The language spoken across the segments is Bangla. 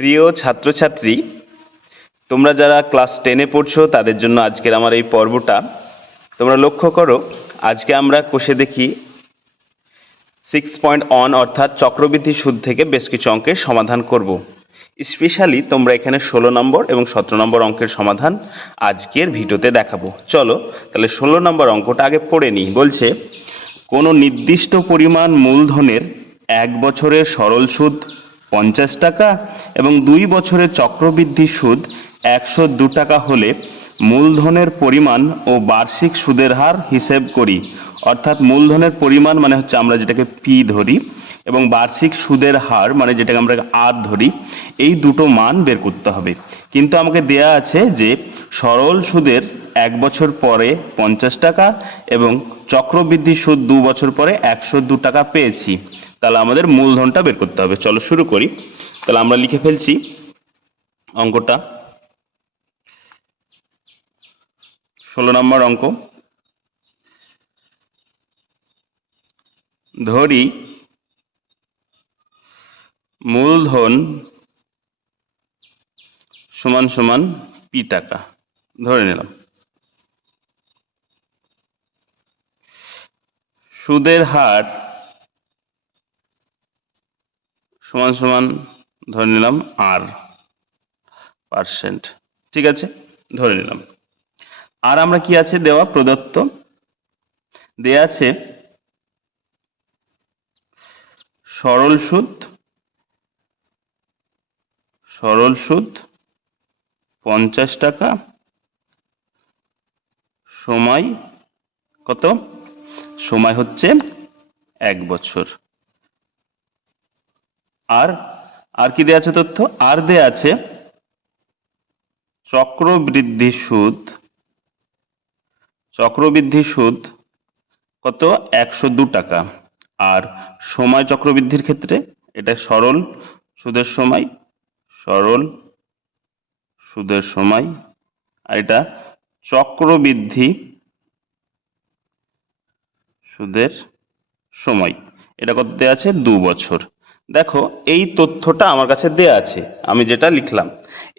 প্রিয় ছাত্রছাত্রী, তোমরা যারা ক্লাস টেনে পড়ছো, তাদের জন্য আজকের আমার এই পর্বটা। তোমরা লক্ষ্য করো, আজকে আমরা কোষে দেখি সিক্স পয়েন্ট অন অর্থাৎ চক্রবৃদ্ধি সুদ থেকে বেশ কিছু অঙ্কের সমাধান করব। স্পেশালি তোমরা এখানে ষোলো নম্বর এবং সতেরো নম্বর অঙ্কের সমাধান আজকের ভিডিওতে দেখাবো। চলো, তাহলে ষোলো নম্বর অঙ্কটা আগে পড়ে নিই। বলছে, কোনো নির্দিষ্ট পরিমাণ মূলধনের এক বছরের সরল সুদ পঞ্চাশ টাকা এবং দুই বছরের চক্রবৃদ্ধি সুদ একশো দু টাকা হলে মূলধনের পরিমাণ ও বার্ষিক সুদের হার হিসেব করি। অর্থাৎ মূলধনের পরিমাণ মানে হচ্ছে আমরা যেটাকে পি ধরি এবং বার্ষিক সুদের হার মানে যেটাকে আমরা আর ধরি, এই দুটো মান বের করতে হবে। কিন্তু আমাকে দেয়া আছে যে সরল সুদের এক বছর পরে পঞ্চাশ টাকা এবং চক্রবৃদ্ধি সুদ দু বছর পরে একশো দু টাকা পেয়েছি। তাহলে আমাদের মূলধনটা বের করতে হবে। চলো শুরু করি। তাহলে আমরা লিখে ফেলছি অঙ্কটা। ষোলো নম্বর অঙ্ক। ধরি, মূলধন সমান সমান পি টাকা। ধরে নিলাম। সুদের হার সমান সমান ধরে নিলাম আর পার্সেন্ট ঠিক আছে? ধরে নিলাম। আর আমরা কি আছে? দেওয়া প্রদত্ত। দেয়া আছে সরল সুদ সরল সুদ পঞ্চাশ টাকা সময় কত? সময় হচ্ছে এক বছর। আর আর কি দেয়া আছে তথ্য? আর দেয়া আছে চক্রবৃদ্ধি সুদ। চক্রবৃদ্ধি সুদ কত? একশো দু টাকা। আর সময় চক্রবৃদ্ধির ক্ষেত্রে এটা সরল সুদের সময়, সরল সুদের সময়। আর এটা চক্রবৃদ্ধি সুদের সময়। এটা কত দেওয়া আছে? দু বছর। দেখো, এই তথ্যটা আমার কাছে দেয়া আছে, আমি যেটা লিখলাম।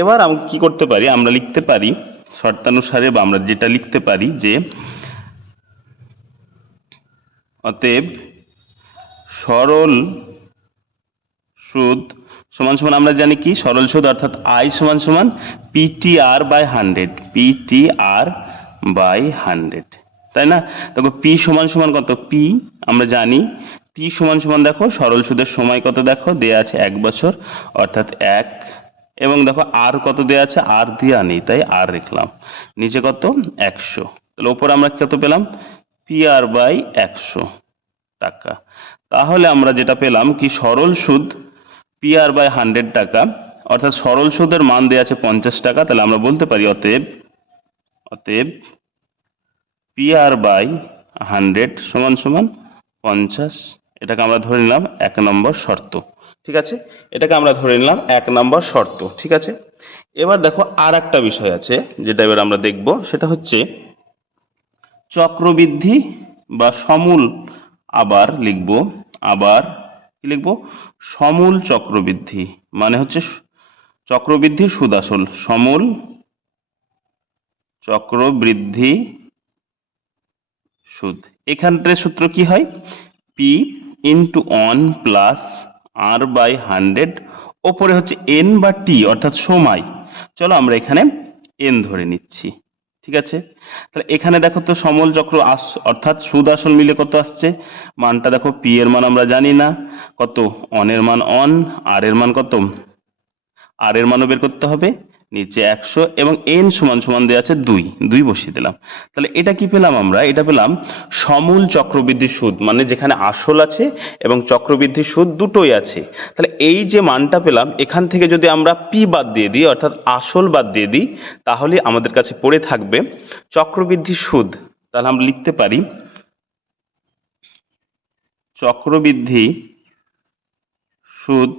এবার আমি কি করতে পারি? আমরা লিখতে পারি, শর্তানুসারে বা আমরা যেটা লিখতে পারি যে, অতএব সরল সুদ সমান সমান, আমরা জানি কি? সরল সুদ অর্থাৎ আই সমান সমান P T R by hundred P T R by hundred তাই না? দেখো পি সমান সমান কত? পি আমরা জানি টি সমান সমান দেখো, সরল সুদের সময় কত দেখো? দেয়া আছে এক বছর, অর্থাৎ এক। এবং দেখো, আর কত দেয়া আছে? আর দেওয়া নেই, তাই আর লিখলাম। নিচে কত? একশো। তাহলে ওপর আমরা কত পেলাম? পি আর বাই একশো টাকা। তাহলে আমরা যেটা পেলাম, কি সরল সুদ পি আর বাই হান্ড্রেড টাকা, অর্থাৎ সরল সুদের মান দেওয়া আছে পঞ্চাশ টাকা, তাহলে আমরা বলতে পারি অতএব অতএব পি আর বাই হান্ড্রেড সমান সমান পঞ্চাশ এটাকে আমরা ধরে নিলাম এক নম্বর শর্ত। ঠিক আছে? এটাকে আমরা ধরে নিলাম এক নম্বর শর্ত, ঠিক আছে? এবার দেখো আর একটা বিষয় আছে, যেটা এবার আমরা দেখব, সেটা হচ্ছে চক্রবৃদ্ধি বা সমূল আবার লিখব, আবার কি লিখব? সমূল চক্রবৃদ্ধি মানে হচ্ছে চক্রবৃদ্ধি সুদ আসল সমূল চক্রবৃদ্ধি সুদ। এখানটার সূত্র কি হয়? P into one plus R by hundred ওপরে হচ্ছে এন বা টি অর্থাৎ সময়। চলো আমরা এখানে এন ধরে নিচ্ছি। ঠিক আছে? তাহলে এখানে দেখো তো সমল চক্র আস, অর্থাৎ সুদ আসল মিলে কত আসছে? মানটা দেখো পি এর মান আমরা জানি না। কত? অনের মান অন আর এর মান কত? আর এর মানও বের করতে হবে। নিচে একশো এবং এন সমান সমান দেওয়া আছে দুই। দুই বসিয়ে দিলাম। তাহলে এটা কি পেলাম আমরা? এটা পেলাম সমূল চক্রবৃদ্ধি সুদ মানে যেখানে আসল আছে এবং চক্রবৃদ্ধি সুদ দুটোই আছে। তাহলে এই যে মানটা পেলাম, এখান থেকে যদি আমরা পি বাদ দিয়ে দিই, অর্থাৎ আসল বাদ দিয়ে দিই, তাহলে আমাদের কাছে পড়ে থাকবে চক্রবৃদ্ধি সুদ। তাহলে আমরা লিখতে পারি, চক্রবৃদ্ধি সুদ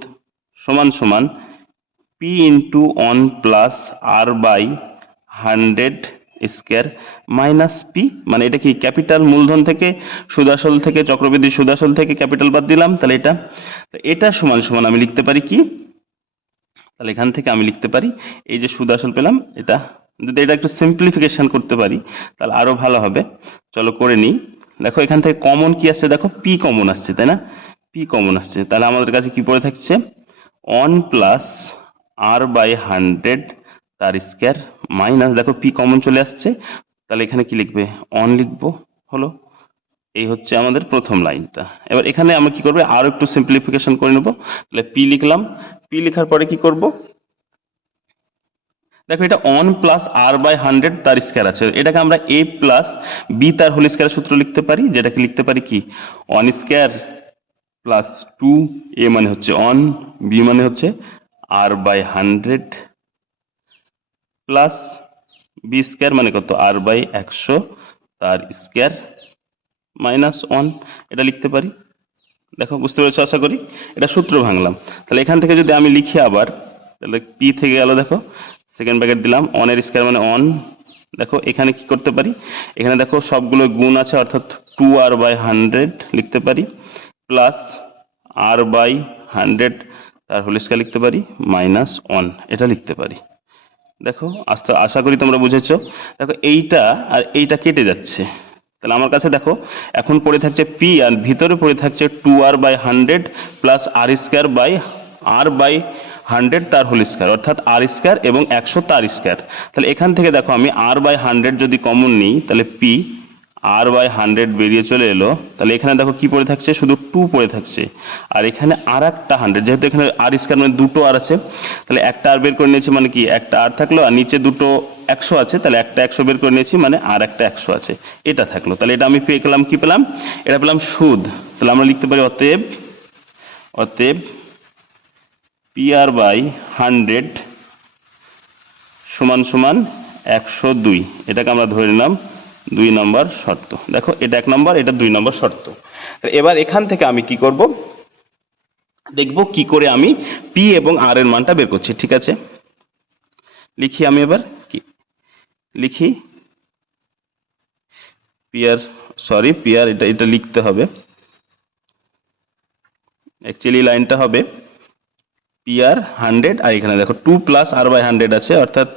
সমান সমান P into one plus R by hundred square minus P মানে এটা কি ক্যাপিটাল মূলধন থেকে সুদাসল থেকে চক্রবৃদ্ধি সুদাসল থেকে ক্যাপিটাল বাদ দিলাম? তাহলে এটা এটা সমান সমান আমি লিখতে পারি কি? তাহলে এখান থেকে আমি লিখতে পারি, এই যে সুদ আসল পেলাম, এটা যদি এটা একটু সিম্পলিফিকেশন করতে পারি, তাহলে আরও ভালো হবে। চলো করে নিই। দেখো এখান থেকে কমন কি আসছে? দেখো পি কমন আসছে, তাই না? পি কমন আসছে। তাহলে আমাদের কাছে কি পড়ে থাকছে? One plus R by hundred তার স্কোয়ার মাইনাস দেখো পি কমন চলে আসছে। তাহলে এখানে কি লিখবে? অন লিখব, হলো? এই হচ্ছে আমাদের প্রথম লাইনটা। এবার এখানে আমরা কি করব? আরও একটু সিম্পলিফিকেশন করে নেব। তাহলে পি লিখলাম। পি লেখার পরে কি করব? দেখো এটা one plus R by hundred তার স্কোয়ার আছে। এটাকে আমরা এ প্লাস বি তার হোল স্কোয়ার সূত্র লিখতে পারি। যেটাকে লিখতে পারি কি? One square plus two A মানে হচ্ছে অন বি মানে হচ্ছে R by hundred plus B square মানে কত? আর বাই একশো তার স্কোয়ার মাইনাস ওয়ান এটা লিখতে পারি? দেখো, বুঝতে পেরেছ? আশা করি এটা সূত্র ভাঙলাম। তাহলে এখান থেকে যদি আমি লিখি আবার, তাহলে পি থেকে গেল দেখো। সেকেন্ড ব্র্যাকেট দিলাম অনের স্কোয়ার মানে অন দেখো, এখানে কি করতে পারি? এখানে দেখো, সবগুলো গুণ আছে, অর্থাৎ টু আর বাই হান্ড্রেড লিখতে পারি প্লাস আর বাই হান্ড্রেড তার হোল স্কোয়ার লিখতে পারি? মাইনাস ওয়ান এটা লিখতে পারি। দেখো, আস্তে, আশা করি তোমরা বুঝেছ। দেখো, এইটা আর এইটা কেটে যাচ্ছে। তাহলে আমার কাছে দেখো, এখন পড়ে থাকছে পি আর ভিতরে পড়ে থাকছে two R by hundred plus R square by R by hundred তার হোল স্কোয়ার অর্থাৎ আর স্কোয়ার এবং একশো তার স্কোয়ার তাহলে এখান থেকে দেখো, আমি আর বাই হান্ড্রেড যদি কমন নিই, তাহলে পি আর বাই হান্ড্রেড বেরিয়ে চলে এলো। তাহলে এখানে দেখো কি পড়ে থাকছে? শুধু টু পড়ে থাকছে। আর এখানে আর একটা হান্ড্রেড যেহেতু এখানে আর স্কোয়ার মানে দুটো আর আছে, তাহলে একটা আর বের করে নিয়েছি মানে কি? একটা আর থাকল, আর নিচে দুটো একশো আছে, তাহলে একটা একশো বের করে নিয়েছি মানে আর একটা একশো আছে। এটা থাকল। তাহলে এটা আমি পেয়ে গেলাম, কি পেলাম? এটা পেলাম সুদ। তাহলে আমরা লিখতে পারি অতএব অতএব পি আর বাই হান্ড্রেড সমান সমান একশো দুই। এটাকে আমরা ধরে নিলাম। দুই নম্বর শর্ত। দেখো, এটা এক নম্বর, এটা দুই নম্বর শর্ত। এবার এখান থেকে আমি কি করব? দেখব কি করে আমি পি এবং আর এর মানটা বের করছি, ঠিক আছে? লিখি আমি এবার কি? লিখি পিয়ার সরি পিয়ার এটা এটা লিখতে হবে। অ্যাকচুয়ালি লাইনটা হবে পিআর হান্ড্রেড আর এখানে দেখো two plus R by hundred আছে, অর্থাৎ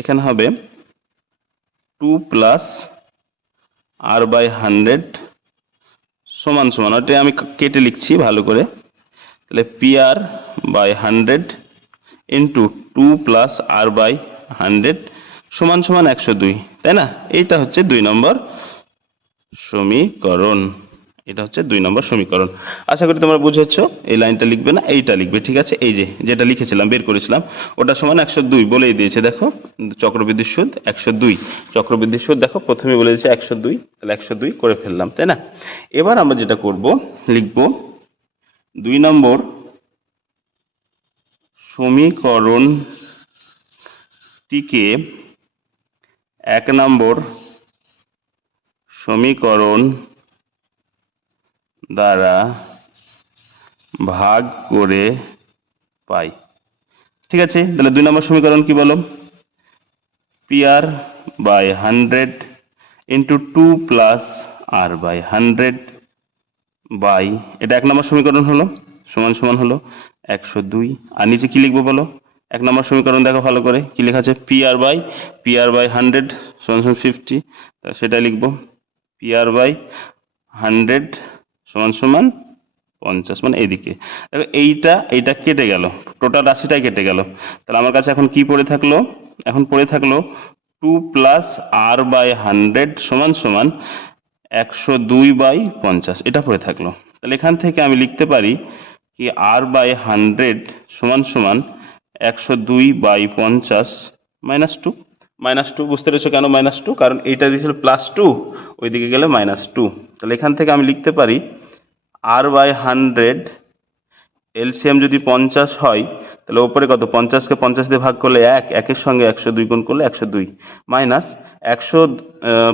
এখানে হবে two plus R by hundred সমান সমান ওটা আমি কেটে লিখছি ভালো করে। তাহলে P R by hundred into two plus R by hundred সমান সমান একশো দুই, তাই না? এইটা হচ্ছে দুই নম্বর সমীকরণ। এটা হচ্ছে দুই নম্বর সমীকরণ। আশা করি তোমরা বুঝেছ, এই লাইনটা লিখবে না, এইটা লিখবে, ঠিক আছে? এই যে, যেটা লিখেছিলাম, বের করেছিলাম ওটা সমান একশো দুই বলেই দিয়েছে, দেখো চক্রবৃদ্ধি সুদ একশো দুই। চক্রবৃদ্ধি সুদ দেখো, প্রথমে বলে দিয়েছে একশো দুই, তাহলে একশো দুই করে ফেললাম, তাই না? এবার আমরা যেটা করব, লিখব দুই নম্বর সমীকরণটিকে এক নম্বর সমীকরণ দ্বারা ভাগ করে পাই। ঠিক আছে? তাহলে দুই নম্বর সমীকরণ কি বলো? P R by hundred into two plus R by hundred by এটা এক নম্বর সমীকরণ হলো, সমান সমান হলো একশো দুই। আর নিচে কি লিখব বলো? এক নম্বর সমীকরণ দেখো ভালো করে, কি লেখা আছে? P R by P R by hundred সমান সমান ফিফটি সেটা লিখব। পি আর বাই হান্ড্রেড সমান সমান পঞ্চাশ মানে এইদিকে। দেখো এইটা এইটা কেটে গেল। টোটাল রাশিটাই কেটে গেল। তাহলে আমার কাছে এখন কি পড়ে থাকল? এখন পড়ে থাকল two plus R by hundred সমান সমান একশো দুই বাই পঞ্চাশ। এটা পড়ে থাকল। তাহলে এখান থেকে আমি লিখতে পারি কি আর বাই হান্ড্রেড সমান সমান একশো দুই বাই পঞ্চাশ মাইনাস টু মাইনাস টু বুঝতে পেরেছ কেন মাইনাস টু কারণ এইটা দিয়েছিল প্লাস টু ওইদিকে গেলে মাইনাস টু তাহলে এখান থেকে আমি লিখতে পারি আর বাই হান্ড্রেড এলসিএম যদি পঞ্চাশ হয়, তাহলে ওপরে কত? পঞ্চাশকে পঞ্চাশ দিয়ে ভাগ করলে এক, একের সঙ্গে একশো দুই গুণ করলে একশো দুই। মাইনাস একশো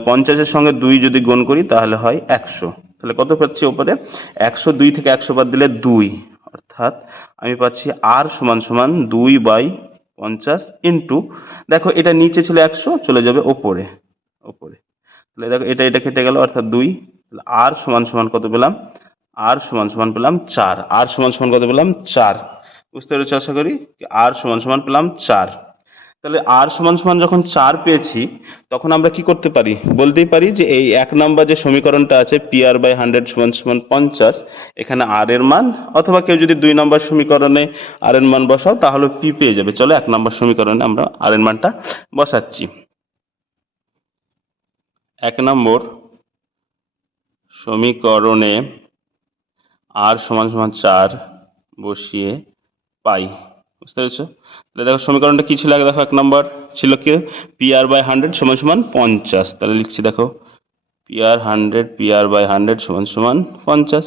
পঞ্চাশের সঙ্গে দুই যদি গুণ করি, তাহলে হয় একশো। তাহলে কত পাচ্ছি ওপরে? একশো দুই থেকে একশো বাদ দিলে দুই। অর্থাৎ আমি পাচ্ছি আর সমান সমান দুই বাই পঞ্চাশ ইন্টু দেখো এটা নিচে ছিল একশো, চলে যাবে ওপরে। ওপরে। তাহলে দেখো এটা এটা কেটে গেল, অর্থাৎ দুই। আর সমান সমান কত পেলাম? আর সমান সমান পেলাম চার। আর সমান সমান কত পেলাম? চার। বুঝতে পেরেছ আশা করি? আর সমান সমান পেলাম চার। তাহলে আর সমান সমান যখন চার পেয়েছি, তখন আমরা কি করতে পারি? বলতেই পারি যে এই এক নম্বর যে সমীকরণটা আছে পি আর বাই হান্ড্রেড সমান সমান পঞ্চাশ, এখানে আর এর মান, অথবা কেউ যদি দুই নম্বর সমীকরণে আর এর মান বসাও, তাহলে পি পেয়ে যাবে। চলো এক নম্বর সমীকরণে আমরা আর এর মানটা বসাচ্ছি। এক নম্বর সমীকরণে আর সমান সমান চার বসিয়ে পাই। বুঝতে পেরেছ? তাহলে দেখো সমীকরণটা কি ছিল? আগে দেখো এক নম্বর ছিল কি? পি আর বাই হান্ড্রেড সমান সমান পঞ্চাশ। তাহলে লিখছি দেখো P R hundred P R by hundred সমান সমান পঞ্চাশ।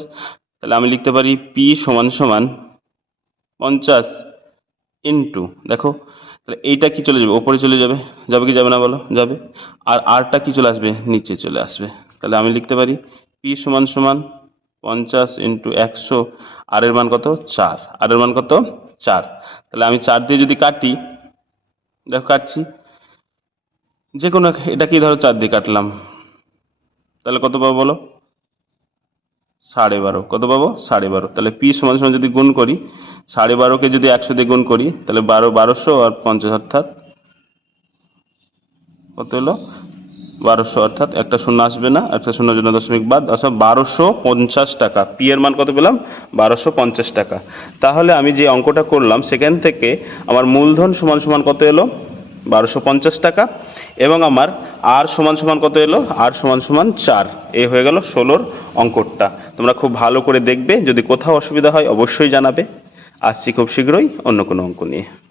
তাহলে আমি লিখতে পারি পি সমান সমান পঞ্চাশ ইন্টু দেখো, তাহলে এইটা কি চলে যাবে? ওপরে চলে যাবে। যাবে কি যাবে না বলো? যাবে। আর আরটা কি চলে আসবে? নিচে চলে আসবে। তাহলে আমি লিখতে পারি পি সমান সমান পঞ্চাশ ইন্টু একশো আর এর মান কত? চার। আর এর মান কত? চার। তাহলে আমি চার দিয়ে যদি কাটি, দেখো কাটছি। যে কোনো এটা কি ধরো চার দিয়ে কাটলাম? তাহলে কত পাবো বলো? সাড়ে বারো। কত পাবো? সাড়ে বারো। তাহলে পি সমান সমান যদি গুণ করি, সাড়ে বারোকে যদি একশো দিয়ে গুণ করি, তাহলে বারো বারোশো আর পঞ্চাশ অর্থাৎ কত হলো? বারোশো, অর্থাৎ একটা শূন্য আসবে না, একটা শূন্য জন্য দশমিক বাদ অর্থাৎ বারোশো পঞ্চাশ টাকা। পি এর মান কত পেলাম? বারোশো পঞ্চাশ টাকা। তাহলে আমি যে অঙ্কটা করলাম, সেখান থেকে আমার মূলধন সমান সমান কত এলো? বারোশো পঞ্চাশ টাকা। এবং আমার আর সমান সমান কত এলো? আর সমান সমান চার। এ হয়ে গেল ষোলোর অঙ্কটা। তোমরা খুব ভালো করে দেখবে। যদি কোথাও অসুবিধা হয়, অবশ্যই জানাবে। আসছি খুব শীঘ্রই অন্য কোনো অঙ্ক নিয়ে।